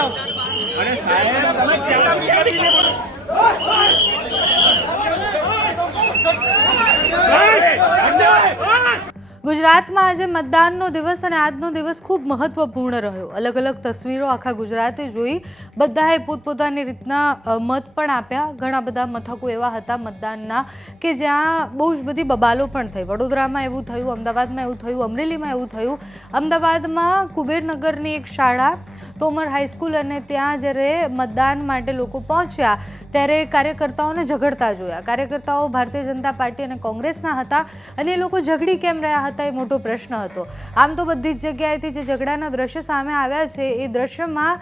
જાઓ. અરે સાહેબ તમે કેમ બીજાને બોલો? ગુજરાતમાં આજે મતદાનનો દિવસ અને આજનો દિવસ ખૂબ મહત્વપૂર્ણ રહ્યો. અલગ અલગ તસવીરો આખા ગુજરાતે જોઈ. બધાએ પોતપોતાની રીતના મત પણ આપ્યા. ઘણા બધા મથકો એવા હતા મતદાનના કે જ્યાં બહુ જ બધી બબાલો પણ થઈ. વડોદરામાં એવું થયું, અમદાવાદમાં એવું થયું, અમરેલીમાં એવું થયું. અમદાવાદમાં કુબેરનગરની એક શાળા તોમર હાઈસ્કૂલ અને ત્યાં જ્યારે મતદાન માટે લોકો પહોંચ્યા ત્યારે કાર્યકર્તાઓને ઝઘડતા જોયા. કાર્યકર્તાઓ ભારતીય જનતા પાર્ટી અને કોંગ્રેસના હતા અને એ લોકો ઝઘડી કેમ રહ્યા હતા એ મોટો પ્રશ્ન હતો. આમ તો બધી જ જગ્યાએથી જે ઝઘડાના દ્રશ્ય સામે આવ્યા છે એ દ્રશ્યમાં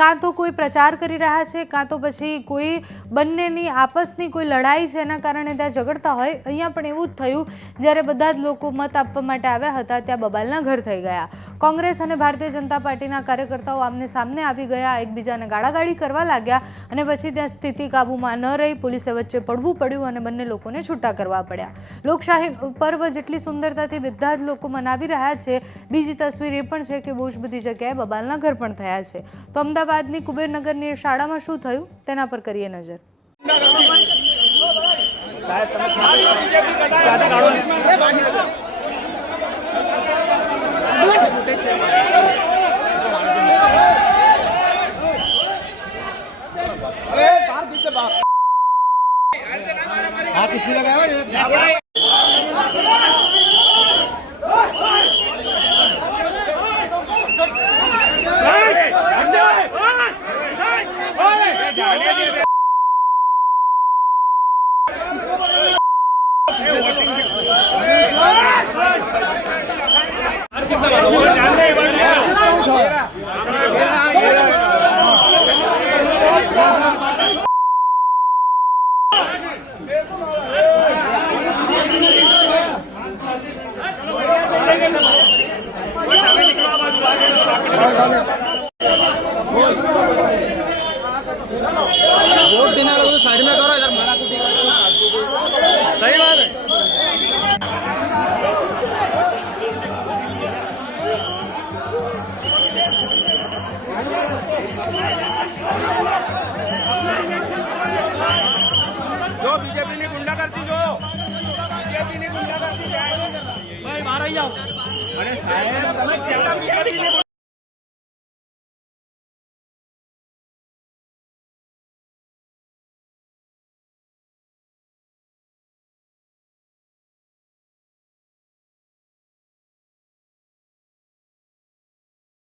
કાં તો કોઈ પ્રચાર કરી રહ્યા છે કાં તો પછી કોઈ બંનેની આપસની કોઈ લડાઈ છે એના કારણે ત્યાં ઝઘડતા હોય. અહીંયા પણ એવું જ થયું. જ્યારે બધા જ લોકો મત આપવા માટે આવ્યા હતા ત્યાં બબાલના ઘર થઈ ગયા. કોંગ્રેસ અને ભારતીય જનતા પાર્ટીના કાર્યકર્તાઓ આમને સામને આવી ગયા, એકબીજાને ગાળાગાળી કરવા લાગ્યા અને પછી ત્યાં સ્થિતિ કાબૂમાં ન રહી. પોલીસે વચ્ચે પડવું પડ્યું અને બંને લોકોને છૂટા કરવા પડ્યા. લોકશાહી પર્વ જેટલી સુંદરતાથી બધા જ લોકો મનાવી રહ્યા છે, બીજી તસવીર એ પણ છે કે બહુ જ બધી જગ્યાએ બબાલના ઘર પણ થયા છે. તો અમદાવાદની કુબેરનગરની શાળામાં શું થયું તેના પર કરીએ નજર. वोट देने वालों को साइड में करो, इधर मारा कुटी करो। सही बात है। जो बीजेपी ने गुंडा करती बीजेपी ने गुंडा करती भाई मारा जाओ. अरे साहेब તમે કેમ બીજાને